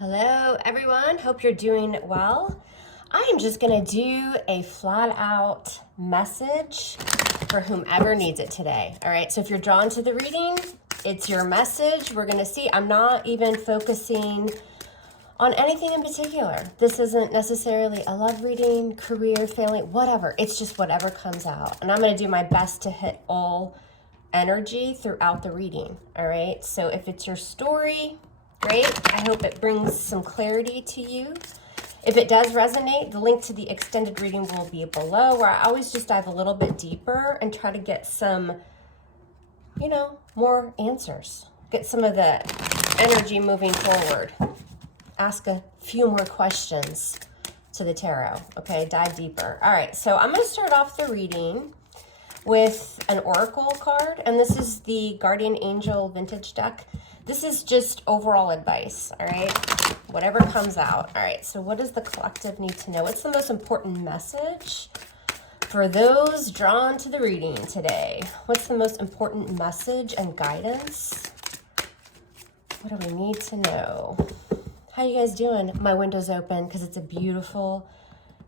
Hello, everyone. Hope you're doing well. I am just going to do a flat out message for whomever needs it today. All right. So if you're drawn to the reading, it's your message. We're going to see. I'm not even focusing on anything in particular. This isn't necessarily a love reading, career, family, whatever. It's just whatever comes out. And I'm going to do my best to hit all energy throughout the reading. All right. So if it's your story, great. I hope it brings some clarity to you. If it does resonate, the link to the extended reading will be below, where I always just dive a little bit deeper and try to get some, more answers. Get some of the energy moving forward. Ask a few more questions to the tarot. Okay, dive deeper. All right, so I'm going to start off the reading with an oracle card, and this is the Guardian Angel Vintage deck. This is just overall advice, all right? Whatever comes out. All right, so what does the collective need to know? What's the most important message for those drawn to the reading today? What's the most important message and guidance? What do we need to know? How you guys doing? My window's open because it's a beautiful,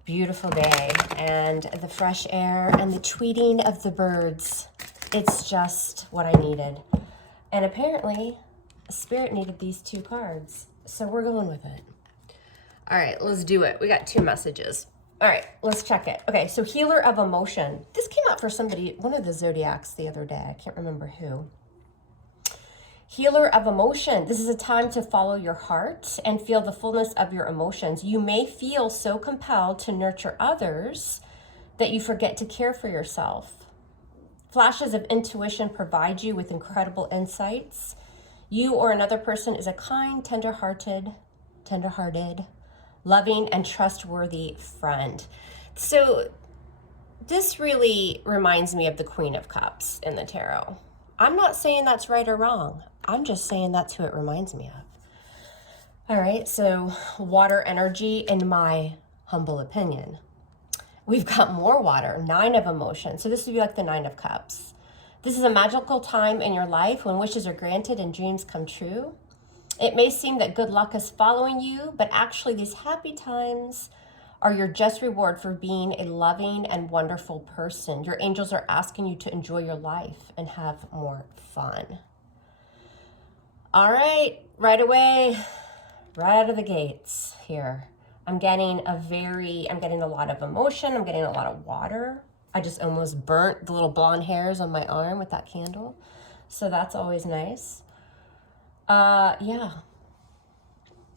beautiful day, and the fresh air and the tweeting of the birds. It's just what I needed. And apparently, Spirit needed these two cards, so we're going with it. All right, let's do it. We got two messages. All right, let's check it. Okay, so Healer of Emotion. This came out for somebody, one of the zodiacs the other day. I can't remember who. Healer of Emotion. This is a time to follow your heart and feel the fullness of your emotions. You may feel so compelled to nurture others that you forget to care for yourself. Flashes of intuition provide you with incredible insights. You or another person is a kind, tender-hearted, loving, and trustworthy friend. So this really reminds me of the Queen of Cups in the tarot. I'm not saying that's right or wrong. I'm just saying that's who it reminds me of. All right, so water energy, in my humble opinion. We've got more water, 9 of Emotion. So this would be like the 9 of Cups. This is a magical time in your life when wishes are granted and dreams come true. It may seem that good luck is following you, but actually these happy times are your just reward for being a loving and wonderful person. Your angels are asking you to enjoy your life and have more fun. All right, right away, right out of the gates here. I'm getting a lot of emotion. I'm getting a lot of water. I just almost burnt the little blonde hairs on my arm with that candle. So that's always nice. Yeah.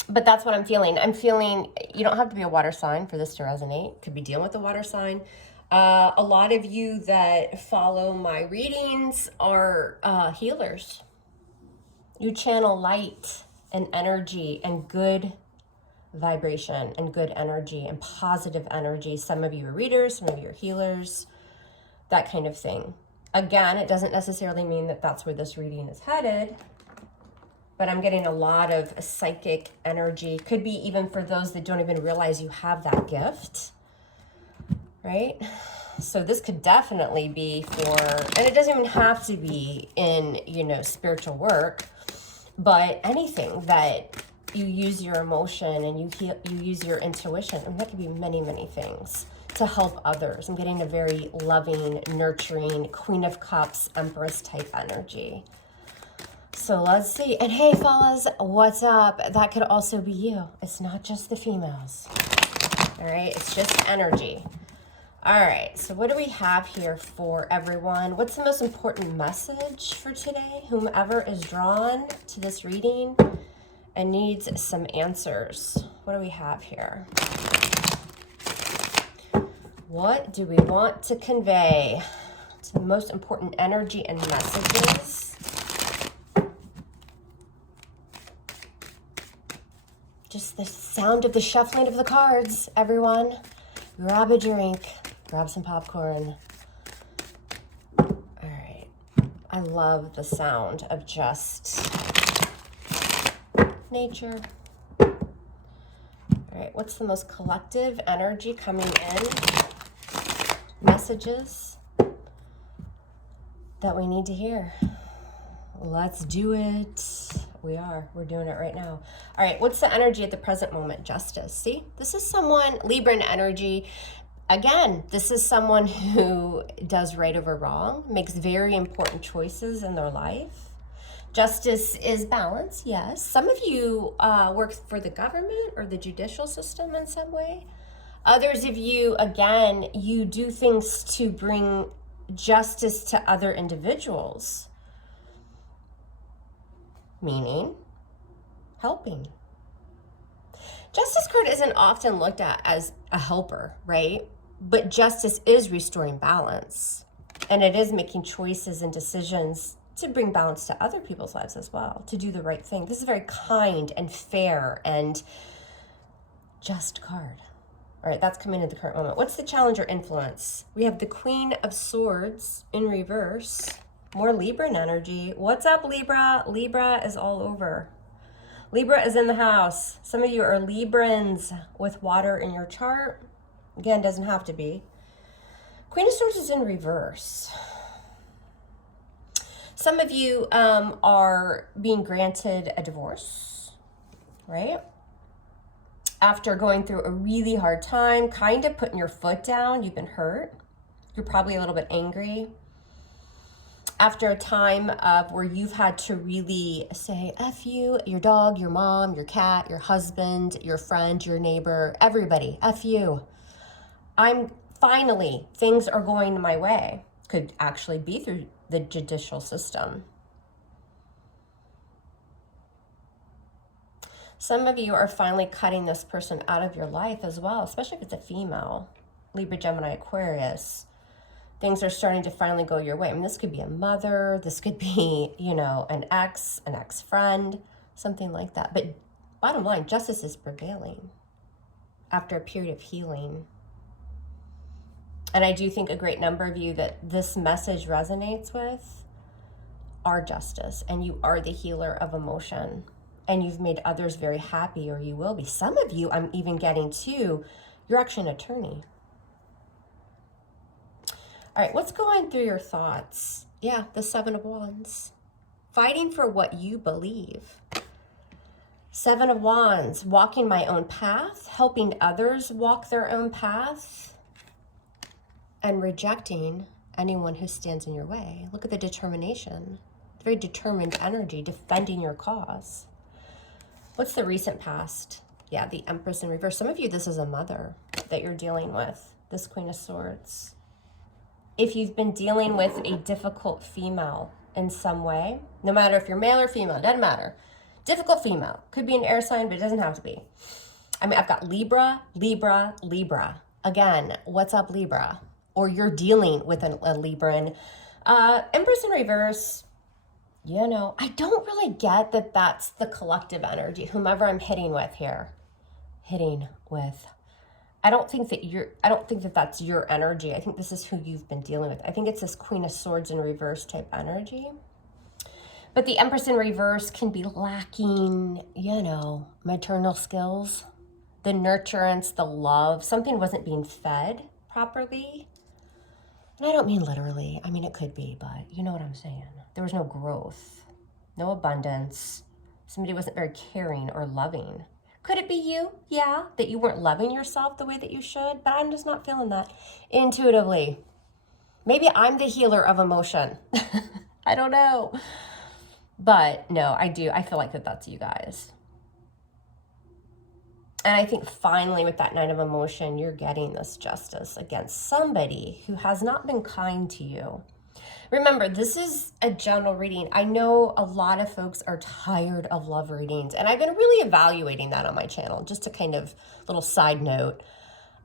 But that's what I'm feeling. I'm feeling, you don't have to be a water sign for this to resonate. Could be dealing with a water sign. A lot of you that follow my readings are healers. You channel light and energy and good vibration and good energy and positive energy. Some of you are readers, some of you are healers, that kind of thing. Again, it doesn't necessarily mean that that's where this reading is headed, but I'm getting a lot of psychic energy. Could be even for those that don't even realize you have that gift, right? So this could definitely be for, and it doesn't even have to be in, spiritual work, but anything that you use your emotion and you use your intuition, and that could be many, many things to help others. I'm getting a very loving, nurturing, Queen of Cups, Empress type energy. So let's see. And hey, fellas, what's up? That could also be you. It's not just the females. All right, it's just energy. All right, so what do we have here for everyone? What's the most important message for today? Whomever is drawn to this reading and needs some answers. What do we have here? What do we want to convey? It's the most important energy and messages. Just the sound of the shuffling of the cards, everyone. Grab a drink, grab some popcorn. All right. I love the sound of just nature. All right, what's the most collective energy coming in? Messages that we need to hear. Let's do it. we are. We're doing it right now. All right, what's the energy at the present moment? Justice. See, this is someone, Libran energy. Again, this is someone who does right over wrong, makes very important choices in their life. Justice is balance, yes. Some of you work for the government or the judicial system in some way. Others of you, again, you do things to bring justice to other individuals, meaning helping. Justice card isn't often looked at as a helper, right? But justice is restoring balance, and it is making choices and decisions to bring balance to other people's lives as well, to do the right thing. This is a very kind and fair and just card. All right, that's coming in the current moment. What's the challenge or influence? We have the Queen of Swords in reverse. More Libran energy. What's up, Libra? Libra is all over. Libra is in the house. Some of you are Librans with water in your chart. Again, doesn't have to be. Queen of Swords is in reverse. Some of you are being granted a divorce, right? After going through a really hard time, kind of putting your foot down, you've been hurt. You're probably a little bit angry. After a time of where you've had to really say, F you, your dog, your mom, your cat, your husband, your friend, your neighbor, everybody, F you. Finally, things are going my way. Could actually be through the judicial system. Some of you are finally cutting this person out of your life as well, especially if it's a female. Libra, Gemini, Aquarius. Things are starting to finally go your way. I mean, this could be a mother. This could be, an ex-friend, something like that. But bottom line, justice is prevailing after a period of healing. And I do think a great number of you that this message resonates with are justice, and you are the healer of emotion, and you've made others very happy, or you will be. Some of you, I'm even getting to, you're actually an attorney. All right, what's going through your thoughts? Yeah, the Seven of Wands. Fighting for what you believe. Seven of Wands, walking my own path, helping others walk their own path, and rejecting anyone who stands in your way. Look at the determination. Very determined energy, defending your cause. What's the recent past? Yeah, the Empress in reverse. Some of you, this is a mother that you're dealing with, this Queen of Swords. If you've been dealing with a difficult female in some way, no matter if you're male or female, doesn't matter. Difficult female. Could be an air sign, but it doesn't have to be. I mean, I've got Libra, Libra, Libra. Again, what's up, Libra? Or you're dealing with a Libran. Empress in reverse, I don't really get that that's the collective energy, whomever I'm hitting with here. I don't think that that's your energy. I think this is who you've been dealing with. I think it's this Queen of Swords in reverse type energy. But the Empress in reverse can be lacking, maternal skills, the nurturance, the love. Something wasn't being fed properly. And I don't mean literally. I mean, it could be, but you know what I'm saying. There was no growth, no abundance. Somebody wasn't very caring or loving. Could it be you? Yeah, that you weren't loving yourself the way that you should, but I'm just not feeling that intuitively. Maybe I'm the healer of emotion. I don't know. But no, I do. I feel like that's you guys. And I think finally with that Nine of Emotion, you're getting this justice against somebody who has not been kind to you. Remember, this is a general reading. I know a lot of folks are tired of love readings, and I've been really evaluating that on my channel, just a kind of little side note.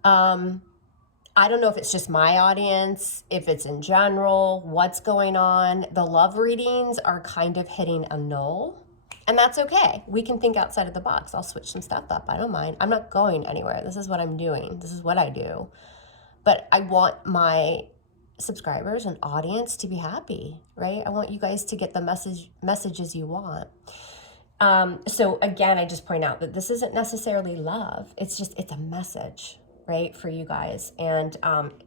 I don't know if it's just my audience, if it's in general, what's going on. The love readings are kind of hitting a null. And that's okay. We can think outside of the box. I'll switch some stuff up. I don't mind. I'm not going anywhere. This is what I'm doing. This is what I do. But I want my subscribers and audience to be happy, right? I want you guys to get the messages you want. So again, I just point out that this isn't necessarily love. It's a message, right, for you guys. And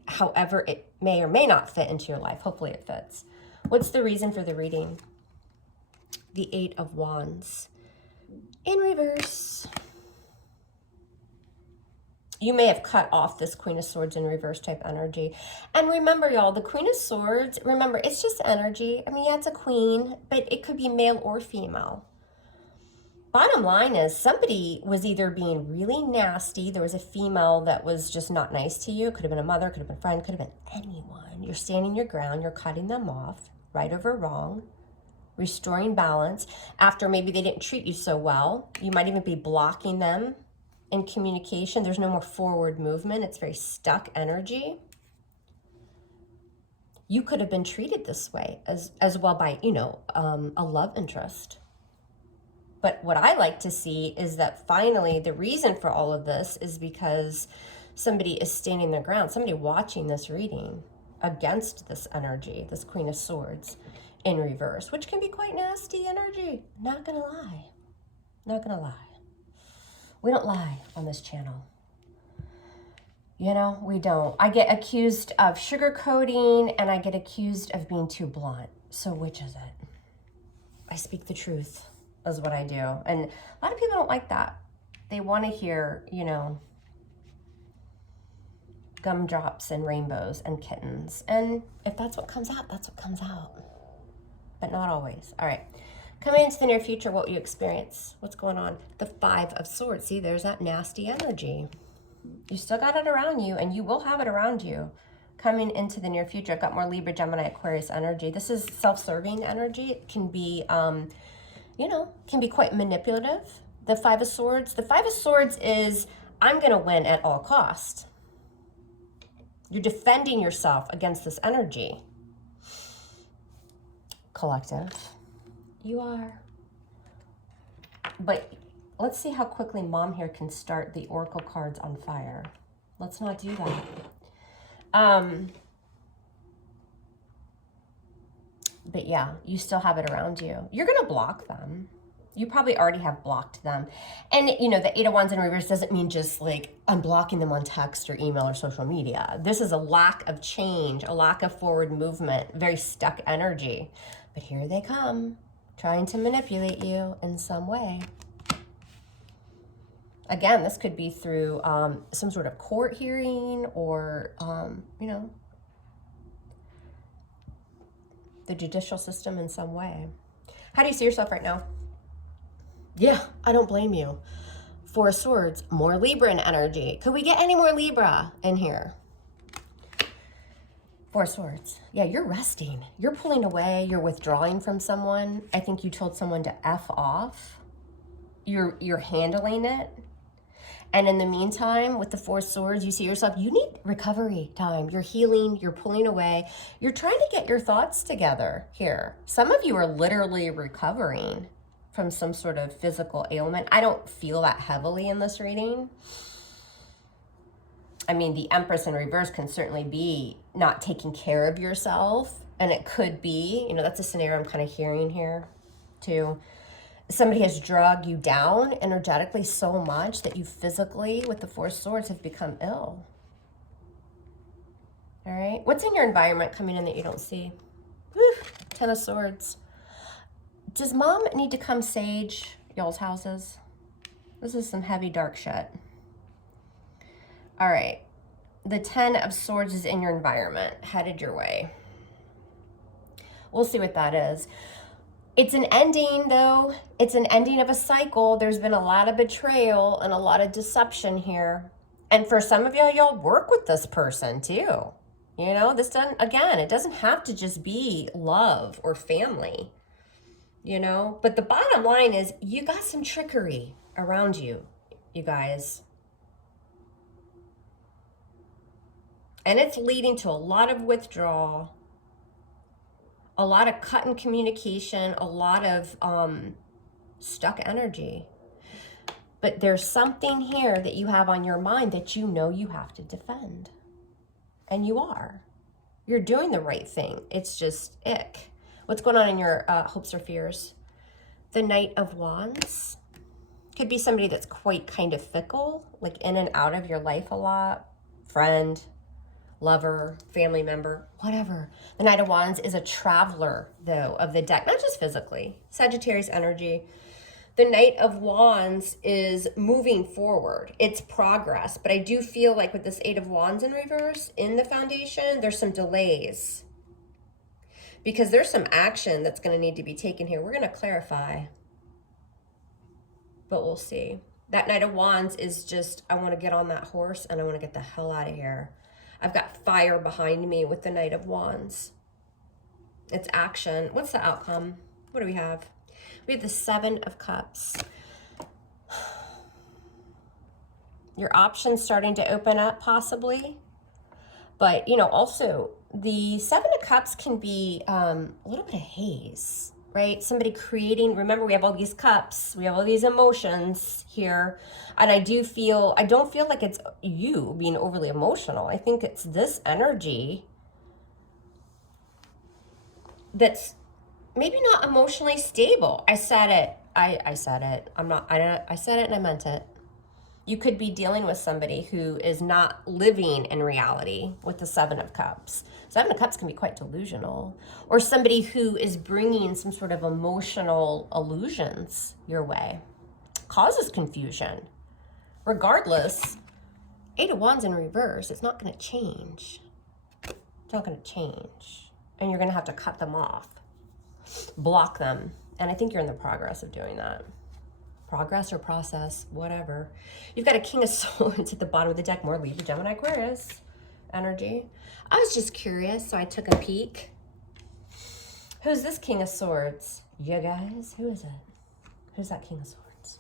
however it may or may not fit into your life, hopefully it fits. What's the reason for the reading? the Eight of Wands in reverse. You may have cut off this Queen of Swords in reverse type energy. And remember, y'all, the Queen of Swords, remember, it's just energy. I mean, yeah, it's a queen, but it could be male or female. Bottom line is somebody was either being really nasty. There was a female that was just not nice to you. Could have been a mother, could have been a friend, could have been anyone. You're standing your ground. You're cutting them off, right over wrong, restoring balance. After maybe they didn't treat you so well, you might even be blocking them in communication. There's no more forward movement. It's very stuck energy. You could have been treated this way as well by, you know, a love interest. But what I like to see is that finally the reason for all of this is because somebody is standing their ground, somebody watching this reading against this energy, this Queen of Swords in reverse, which can be quite nasty energy. Not gonna lie. Not gonna lie. We don't lie on this channel. You know, we don't. I get accused of sugarcoating and I get accused of being too blunt. So which is it? I speak the truth is what I do. And a lot of people don't like that. They want to hear, you know, gumdrops and rainbows and kittens. And if that's what comes out, that's what comes out. But not always. All right. Coming into the near future, what will you experience? What's going on? The Five of Swords. See, there's that nasty energy. You still got it around you, and you will have it around you. Coming into the near future, I've got more Libra, Gemini, Aquarius energy. This is self-serving energy. It can be, you know, can be quite manipulative. The Five of Swords. The Five of Swords is, I'm going to win at all costs. You're defending yourself against this energy. Collective. You are. But let's see how quickly Mom here can start the Oracle cards on fire. Let's not do that. But yeah, you still have it around you. You're going to block them. You probably already have blocked them. And, you know, the Eight of Wands in reverse doesn't mean just like I'm blocking them on text or email or social media. This is a lack of change, a lack of forward movement, very stuck energy. But here they come, trying to manipulate you in some way. Again, this could be through some sort of court hearing or, you know, the judicial system in some way. How do you see yourself right now? Yeah, I don't blame you. Four of Swords, more Libra in energy. Could we get any more Libra in here? Four of Swords. Yeah, you're resting. You're pulling away. You're withdrawing from someone. I think you told someone to F off. You're handling it. And in the meantime, with the Four of Swords, you see yourself, you need recovery time. You're healing, you're pulling away. You're trying to get your thoughts together here. Some of you are literally recovering from some sort of physical ailment. I don't feel that heavily in this reading. I mean, the Empress in reverse can certainly be not taking care of yourself. And it could be, you know, that's a scenario I'm kind of hearing here too. Somebody has dragged you down energetically so much that you physically, with the Four of Swords, have become ill. All right. What's in your environment coming in that you don't see? Whew, Ten of Swords. Does Mom need to come sage y'all's houses? This is some heavy dark shit. All right. The Ten of Swords is in your environment, headed your way. We'll see what that is. It's an ending, though. It's an ending of a cycle. There's been a lot of betrayal and a lot of deception here. And for some of y'all work with this person, too. You know, this doesn't, again, it doesn't have to just be love or family, you know. But the bottom line is you got some trickery around you, you guys. And it's leading to a lot of withdrawal, a lot of cut in communication, a lot of stuck energy. But there's something here that you have on your mind that you know you have to defend. And you are. You're doing the right thing. It's just ick. What's going on in your hopes or fears? The Knight of Wands. Could be somebody that's quite kind of fickle, like in and out of your life a lot. Friend, lover, family member, whatever. The Knight of Wands is a traveler, though, of the deck, not just physically. Sagittarius energy. The Knight of Wands is moving forward. It's progress. But I do feel like with this Eight of Wands in reverse in the foundation, there's some delays. Because there's some action that's going to need to be taken here. We're going to clarify. But we'll see. That Knight of Wands is just, I want to get on that horse and I want to get the hell out of here. I've got fire behind me with the Knight of Wands. It's action. What's the outcome? What do we have? We have the Seven of Cups. Your options starting to open up possibly. But, you know, also the Seven of Cups can be a little bit of haze, right? Somebody creating, remember we have all these cups, we have all these emotions here. And I don't feel like it's you being overly emotional. I think it's this energy that's maybe not emotionally stable. I said it. I said it. I said it and I meant it. You could be dealing with somebody who is not living in reality with the Seven of Cups. Seven of Cups can be quite delusional. Or somebody who is bringing some sort of emotional illusions your way. Causes confusion. Regardless, Eight of Wands in reverse, it's not going to change. It's not going to change. And you're going to have to cut them off. Block them. And I think you're in the progress of doing that. Progress or process, whatever. You've got a King of Swords at the bottom of the deck. More Libra, Gemini, Aquarius energy. I was just curious, so I took a peek. Who's this King of Swords? You guys, who is it? Who's that King of Swords?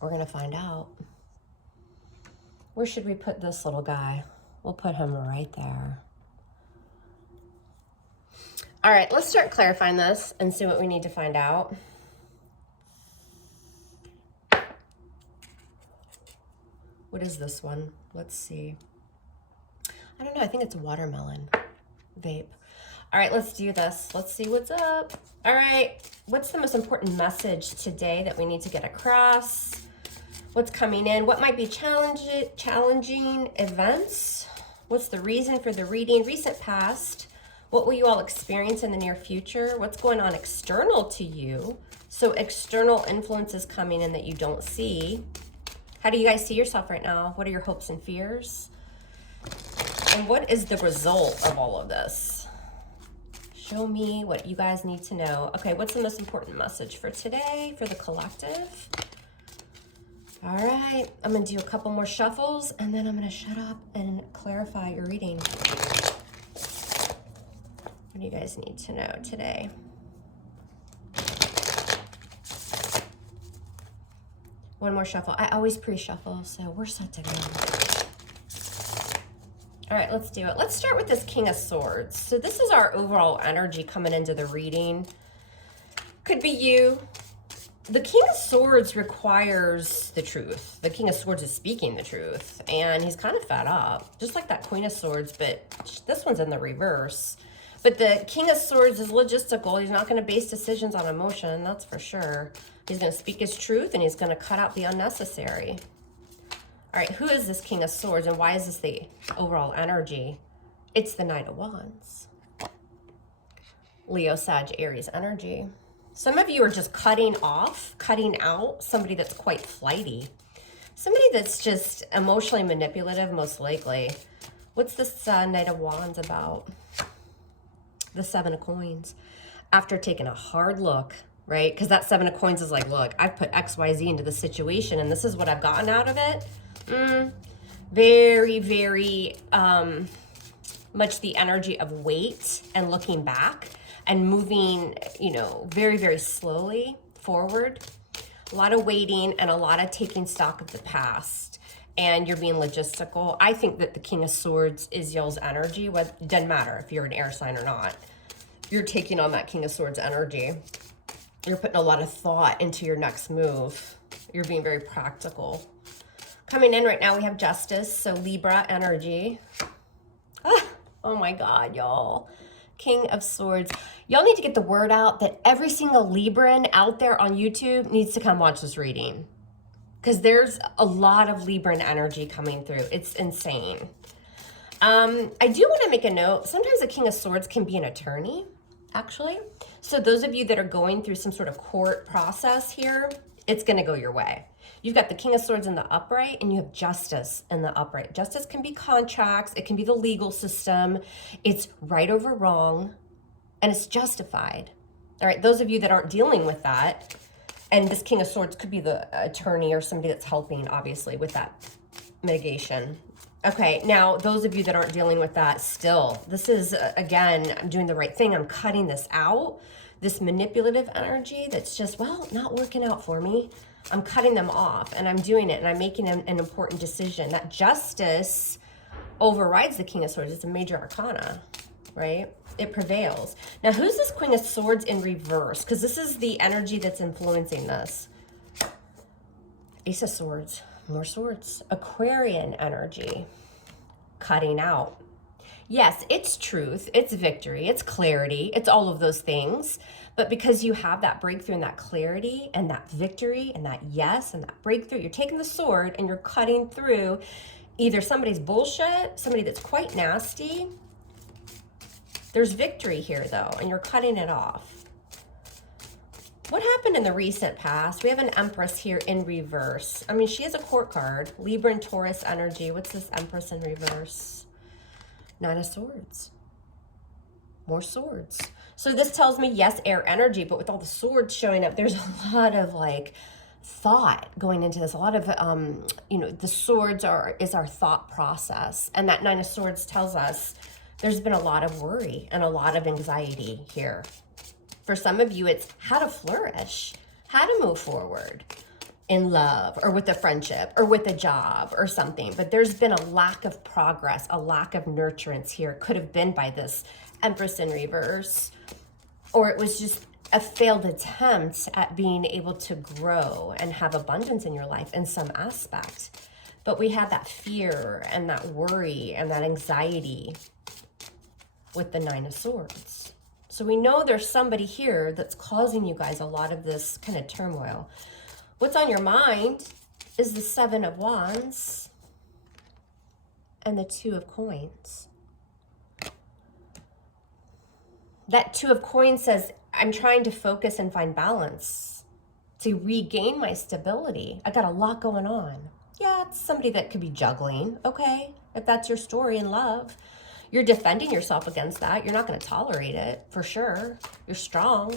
We're going to find out. Where should we put this little guy? We'll put him right there. All right, let's start clarifying this and see what we need to find out. What is this one? Let's see. I don't know. I think it's a watermelon vape. All right, let's do this. Let's see what's up. All right, what's the most important message today that we need to get across? What's coming in? What might be challenging events? What's the reason for the reading? Recent past. What will you all experience in the near future? What's going on external to you? So external influences coming in that you don't see. How do you guys see yourself right now? What are your hopes and fears? And what is the result of all of this? Show me what you guys need to know. Okay, what's the most important message for today, for the collective? All right, I'm going to do a couple more shuffles, and then I'm going to shut up and clarify your reading. What do you guys need to know today? One more shuffle. I always pre-shuffle, so we're set to go. All right, let's do it. Let's start with this King of Swords. So this is our overall energy coming into the reading. Could be you. The King of Swords requires the truth. The King of Swords is speaking the truth, and he's kind of fed up, just like that Queen of Swords, but this one's in the reverse. But the King of Swords is logistical. He's not going to base decisions on emotion, that's for sure. He's going to speak his truth, and he's going to cut out the unnecessary. All right, who is this King of Swords, and why is this the overall energy? It's the Knight of Wands. Leo, Sag, Aries energy. Some of you are just cutting out somebody that's quite flighty. Somebody that's just emotionally manipulative, most likely. What's this Knight of Wands about? The Seven of Coins. After taking a hard look, right? Because that Seven of Coins is like, look, I've put X, Y, Z into the situation, and this is what I've gotten out of it. Very, very much the energy of weight and looking back and moving, you know, very, very slowly forward. A lot of waiting and a lot of taking stock of the past. And you're being logistical. I think that the King of Swords is y'all's energy. It doesn't matter if you're an air sign or not. You're taking on that King of Swords energy. You're putting a lot of thought into your next move. You're being very practical. Coming in right now, we have Justice, so Libra energy. Oh my God, y'all. King of Swords. Y'all need to get the word out that every single Libran out there on YouTube needs to come watch this reading. Because there's a lot of Libran energy coming through. It's insane. I do want to make a note. Sometimes the King of Swords can be an attorney, actually. So those of you that are going through some sort of court process here, it's going to go your way. You've got the King of Swords in the upright, and you have Justice in the upright. Justice can be contracts. It can be the legal system. It's right over wrong, and it's justified. All right, those of you that aren't dealing with that, and this King of Swords could be the attorney or somebody that's helping, obviously, with that mitigation. Okay, now, those of you that aren't dealing with that still, this is, again, I'm doing the right thing. I'm cutting this out, this manipulative energy that's just, well, not working out for me. I'm cutting them off, and I'm doing it, and I'm making an important decision. That Justice overrides the King of Swords. It's a major arcana, right? It prevails. Now, who's this Queen of Swords in reverse? Because this is the energy that's influencing this. Ace of Swords. More swords. Aquarian energy. Cutting out. Yes, it's truth. It's victory. It's clarity. It's all of those things. But because you have that breakthrough and that clarity and that victory and that yes and that breakthrough, you're taking the sword and you're cutting through either somebody's bullshit, somebody that's quite nasty. There's victory here, though, and you're cutting it off. What happened in the recent past? We have an Empress here in reverse. I mean, she is a court card. Libra and Taurus energy. What's this Empress in reverse? Nine of Swords. More swords. So this tells me, yes, air energy, but with all the swords showing up, there's a lot of, like, thought going into this. A lot of, the swords is our thought process. And that Nine of Swords tells us there's been a lot of worry and a lot of anxiety here. For some of you, it's how to flourish, how to move forward in love or with a friendship or with a job or something. But there's been a lack of progress, a lack of nurturance here. It could have been by this Empress in reverse, or it was just a failed attempt at being able to grow and have abundance in your life in some aspect. But we had that fear and that worry and that anxiety with the Nine of Swords. So we know there's somebody here that's causing you guys a lot of this kind of turmoil. What's on your mind is the Seven of Wands and the Two of Coins. That Two of Coins says, I'm trying to focus and find balance to regain my stability. I got a lot going on. Yeah, it's somebody that could be juggling. Okay, if that's your story in love. You're defending yourself against that. You're not going to tolerate it, for sure. You're strong,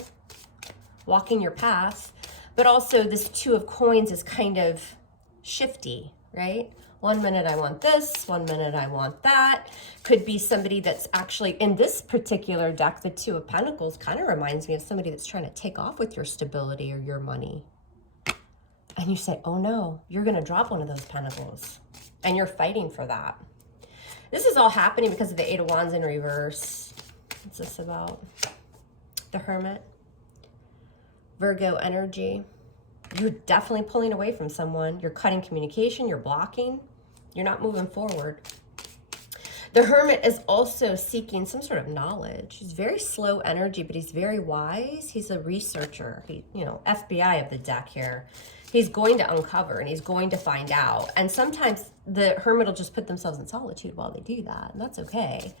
walking your path. But also this Two of Coins is kind of shifty, right? 1 minute I want this, 1 minute I want that. Could be somebody that's actually, in this particular deck, the Two of Pentacles kind of reminds me of somebody that's trying to take off with your stability or your money. And you say, oh no, you're going to drop one of those pentacles. And you're fighting for that. This is all happening because of the Eight of Wands in reverse. What's this about? The Hermit. Virgo energy. You're definitely pulling away from someone. You're cutting communication. You're blocking. You're not moving forward. The Hermit is also seeking some sort of knowledge. He's very slow energy, but he's very wise. He's a researcher. He, FBI of the deck here. He's going to uncover and he's going to find out. And sometimes the Hermit will just put themselves in solitude while they do that. And that's okay.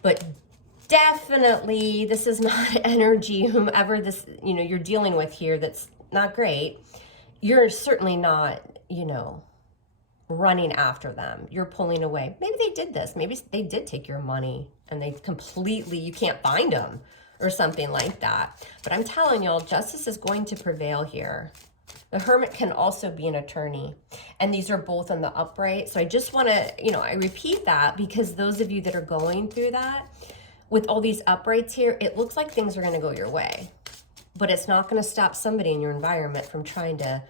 But definitely this is not energy, whomever this, you're dealing with here that's not great. You're certainly not, running after them. You're pulling away. Maybe they did this. Maybe they did take your money and they completely, you can't find them or something like that. But I'm telling y'all, justice is going to prevail here. The Hermit can also be an attorney, and these are both on the upright. So I just want to, I repeat that because those of you that are going through that, with all these uprights here, it looks like things are going to go your way, but it's not going to stop somebody in your environment from trying to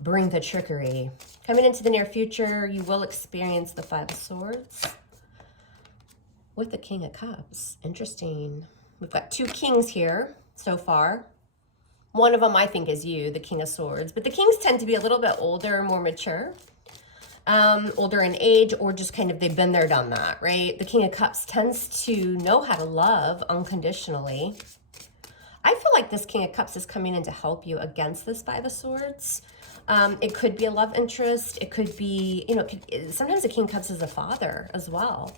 bring the trickery. Coming into the near future, you will experience the Five of Swords with the King of Cups. Interesting. We've got two kings here so far. One of them, I think, is you, the King of Swords. But the kings tend to be a little bit older, more mature, older in age, or just kind of they've been there, done that, right? The King of Cups tends to know how to love unconditionally. I feel like this King of Cups is coming in to help you against this Five of Swords. It could be a love interest. It could be, you know, sometimes the King of Cups is a father as well.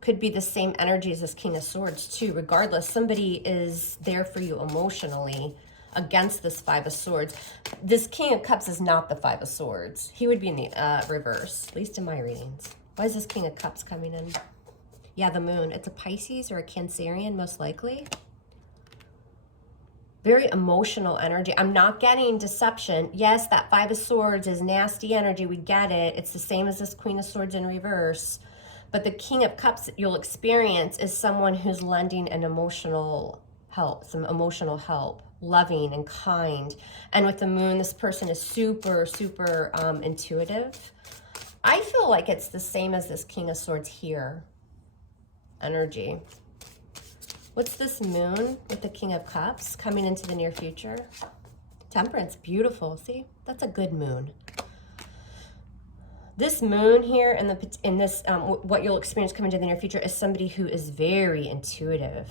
Could be the same energy as this King of Swords too. Regardless, somebody is there for you emotionally against this Five of Swords. This King of Cups is not the Five of Swords. He would be in the reverse, at least in my readings. Why is this King of Cups coming in? Yeah, the moon. It's a Pisces or a Cancerian, most likely. Very emotional energy. I'm not getting deception. Yes, that Five of Swords is nasty energy. We get it. It's the same as this Queen of Swords in reverse. But the King of Cups that you'll experience is someone who's lending an emotional help, some emotional help, loving and kind. And with the moon, this person is super, super intuitive. I feel like it's the same as this King of Swords here. Energy. What's this moon with the King of Cups coming into the near future? Temperance, beautiful. See, that's a good moon. This moon here in this what you'll experience coming to the near future is somebody who is very intuitive,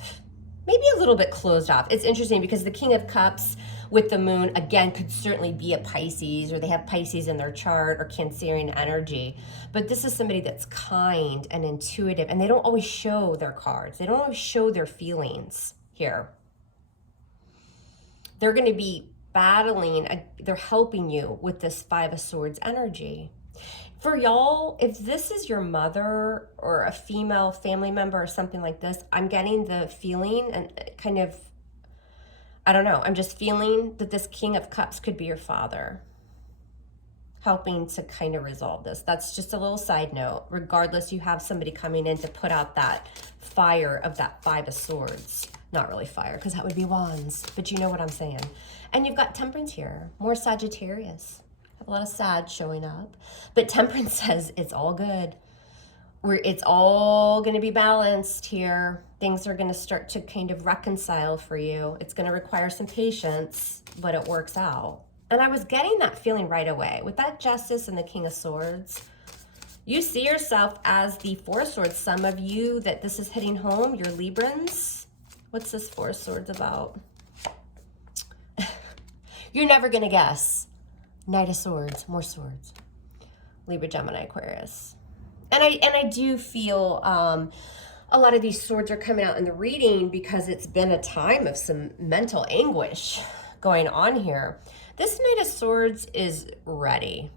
maybe a little bit closed off. It's interesting because the King of Cups with the moon, again, could certainly be a Pisces, or they have Pisces in their chart, or Cancerian energy. But this is somebody that's kind and intuitive, and they don't always show their cards. They don't always show their feelings here. They're going to be battling, they're helping you with this Five of Swords energy. For y'all, if this is your mother or a female family member or something like this, I'm getting the feeling and kind of, I don't know, I'm just feeling that this King of Cups could be your father, helping to kind of resolve this. That's just a little side note. Regardless, you have somebody coming in to put out that fire of that Five of Swords. Not really fire, because that would be wands, but you know what I'm saying. And you've got Temperance here, more Sagittarius. Have a lot of Sag showing up, but Temperance says it's all good. It's all going to be balanced here. Things are going to start to kind of reconcile for you. It's going to require some patience, but it works out. And I was getting that feeling right away with that Justice and the King of Swords. You see yourself as the Four of Swords. Some of you that this is hitting home, you're Librans. What's this Four of Swords about? You're never going to guess. Knight of Swords, more swords. Libra, Gemini, Aquarius. And I do feel a lot of these swords are coming out in the reading because it's been a time of some mental anguish going on here. This Knight of Swords is ready.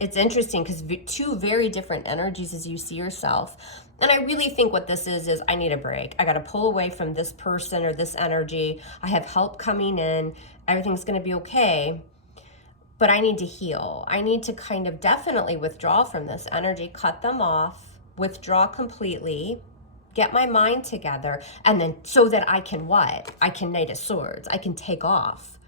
It's interesting because two very different energies as you see yourself. And I really think what this is I need a break. I got to pull away from this person or this energy. I have help coming in. Everything's going to be okay. But I need to heal. I need to kind of definitely withdraw from this energy, cut them off, withdraw completely, get my mind together, and then so that I can what? I can Knight of Swords. I can take off.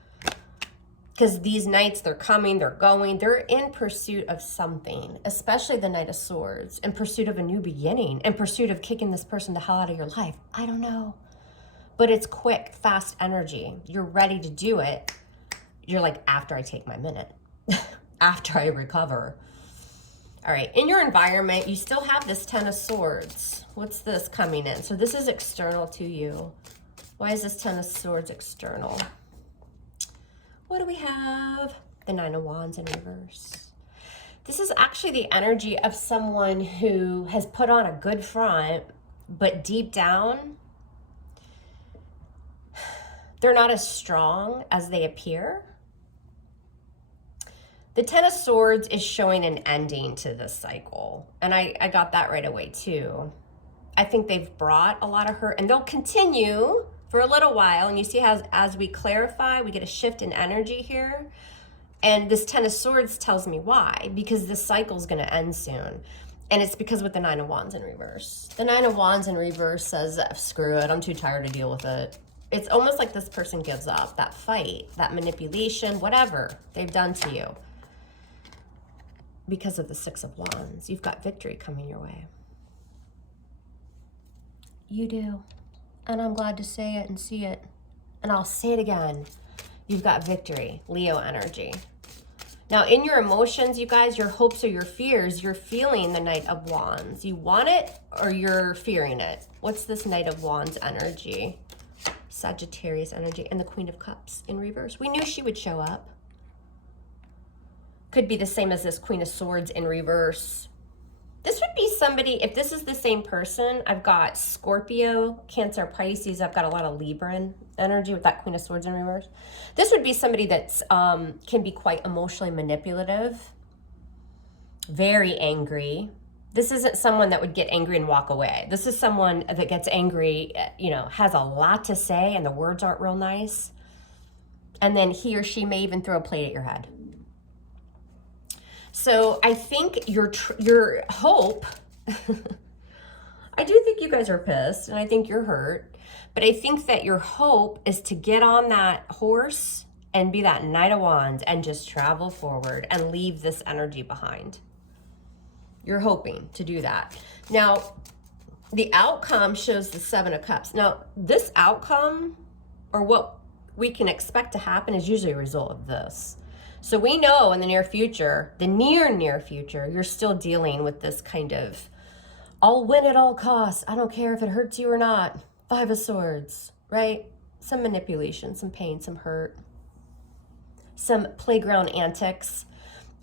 Because these knights, they're coming, they're going, they're in pursuit of something, especially the Knight of Swords, in pursuit of a new beginning, in pursuit of kicking this person the hell out of your life. I don't know. But it's quick, fast energy. You're ready to do it. You're like, after I take my minute, after I recover. All right, in your environment, you still have this Ten of Swords. What's this coming in? So this is external to you. Why is this Ten of Swords external? What do we have? The Nine of Wands in reverse. This is actually the energy of someone who has put on a good front, but deep down, they're not as strong as they appear. The Ten of Swords is showing an ending to this cycle. And I got that right away too. I think they've brought a lot of hurt and they'll continue for a little while. And you see how as we clarify, we get a shift in energy here. And this Ten of Swords tells me why. Because this cycle is going to end soon. And it's because with the Nine of Wands in reverse. The Nine of Wands in reverse says, screw it, I'm too tired to deal with it. It's almost like this person gives up. That fight, that manipulation, whatever they've done to you. Because of the Six of Wands, you've got victory coming your way. You do. And I'm glad to say it and see it. And I'll say it again. You've got victory, Leo energy. Now, in your emotions, you guys, your hopes or your fears, you're feeling the Knight of Wands. You want it or you're fearing it. What's this Knight of Wands energy? Sagittarius energy, and the Queen of Cups in reverse. We knew she would show up. Could be the same as this Queen of Swords in reverse. This would be somebody, if this is the same person, I've got Scorpio, Cancer, Pisces. I've got a lot of Libran energy with that Queen of Swords in reverse. This would be somebody that's can be quite emotionally manipulative, very angry. This isn't someone that would get angry and walk away. This is someone that gets angry, you know, has a lot to say and the words aren't real nice. And then he or she may even throw a plate at your head. So I think your hope, I do think you guys are pissed and I think you're hurt, but I think that your hope is to get on that horse and be that Knight of Wands and just travel forward and leave this energy behind. You're hoping to do that. Now, the outcome shows the Seven of Cups. Now, this outcome, or what we can expect to happen, is usually a result of this. So we know in the near future, the near future, you're still dealing with this kind of, I'll win at all costs. I don't care if it hurts you or not. Five of Swords, right? Some manipulation, some pain, some hurt, some playground antics.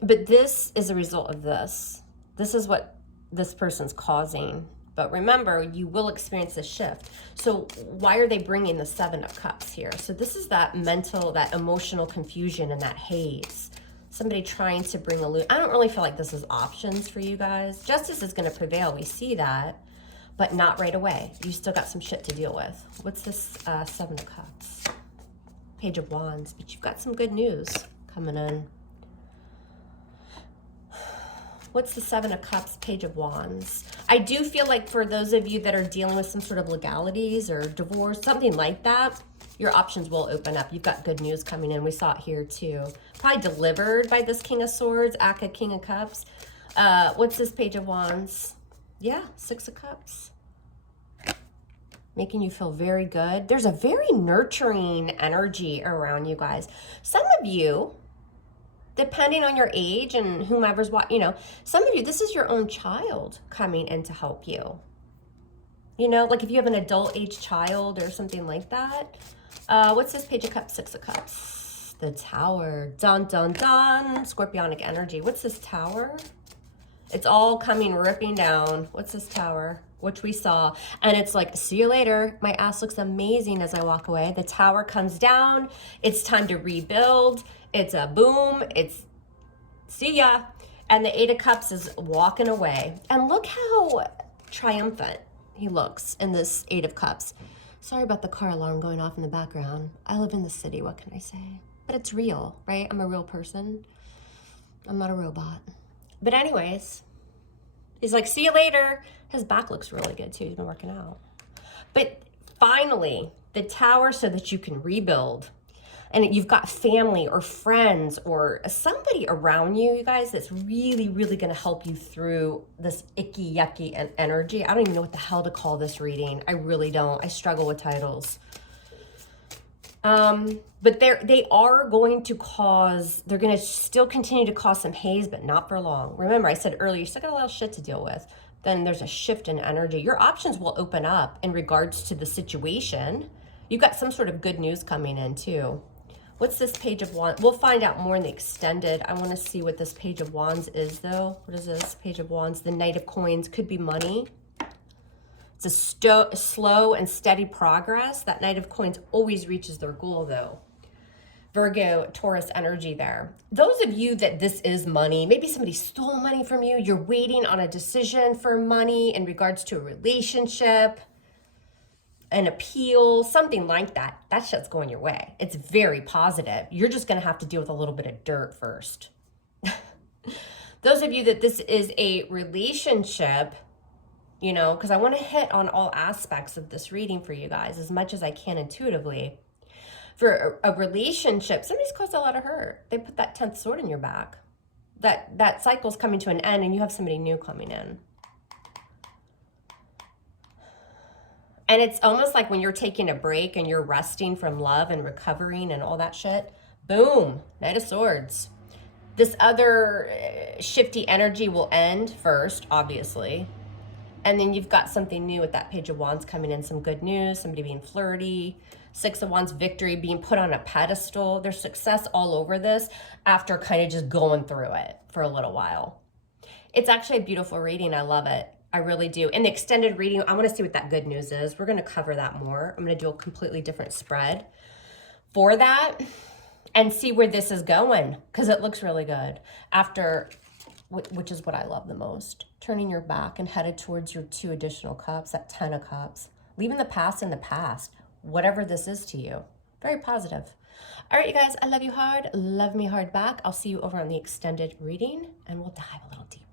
But this is a result of this. This is what this person's causing. But remember, you will experience a shift. So why are they bringing the Seven of Cups here? So this is that mental, that emotional confusion and that haze. Somebody trying to bring I don't really feel like this is options for you guys. Justice is going to prevail. We see that, but not right away. You still got some shit to deal with. What's this Seven of Cups? Page of Wands. But you've got some good news coming in. What's the Seven of Cups, Page of Wands? I do feel like for those of you that are dealing with some sort of legalities or divorce, something like that, your options will open up. You've got good news coming in. We saw it here too. Probably delivered by this King of Swords, Aka, King of Cups. What's this Page of Wands? Yeah, Six of Cups. Making you feel very good. There's a very nurturing energy around you guys. Some of you, depending on your age and whomever's what, you know, some of you, this is your own child coming in to help you. You know, like if you have an adult age child or something like that. What's this Page of Cups, Six of Cups? The Tower. Dun, dun, dun. Scorpionic energy. What's this Tower? It's all coming ripping down. What's this Tower? Which we saw. And it's like, see you later. My ass looks amazing as I walk away. The Tower comes down. It's time to rebuild. It's a boom. It's see ya. And the Eight of Cups is walking away. And look how triumphant he looks in this Eight of Cups. Sorry about the car alarm going off in the background. I live in the city. What can I say? But it's real, right? I'm a real person. I'm not a robot. But anyways, he's like, see you later. His back looks really good too. He's been working out. But finally, the Tower so that you can rebuild. And you've got family or friends or somebody around you, you guys, that's really, really going to help you through this icky, yucky energy. I don't even know what the hell to call this reading. I really don't. I struggle with titles. But they are going to cause, they're going to still continue to cause some haze, but not for long. Remember, I said earlier, you still got a lot of shit to deal with. Then there's a shift in energy. Your options will open up in regards to the situation. You've got some sort of good news coming in too. What's this Page of Wands? We'll find out more in the extended. I want to see what this Page of Wands is, though. What is this Page of Wands? The Knight of Coins. Could be money. It's a slow and steady progress. That Knight of Coins always reaches their goal, though. Virgo, Taurus energy there. Those of you that this is money, maybe somebody stole money from you. You're waiting on a decision for money in regards to a relationship, an appeal, something like that. That shit's going your way. It's very positive. You're just going to have to deal with a little bit of dirt first. Those of you that this is a relationship, you know, because I want to hit on all aspects of this reading for you guys as much as I can intuitively. For a relationship, somebody's caused a lot of hurt. They put that 10th sword in your back. That cycle's coming to an end and you have somebody new coming in. And it's almost like when you're taking a break and you're resting from love and recovering and all that shit. Boom, Knight of Swords. This other shifty energy will end first, obviously. And then you've got something new with that Page of Wands coming in. Some good news, somebody being flirty, Six of Wands, victory, being put on a pedestal. There's success all over this after kind of just going through it for a little while. It's actually a beautiful reading. I love it. I really do. In the extended reading, I want to see what that good news is. We're going to cover that more. I'm going to do a completely different spread for that and see where this is going, because it looks really good. After, which is what I love the most, turning your back and headed towards your 2 additional cups, that 10 of cups, leaving the past in the past, whatever this is to you. Very positive. All right, you guys, I love you hard. Love me hard back. I'll see you over on the extended reading, and we'll dive a little deeper.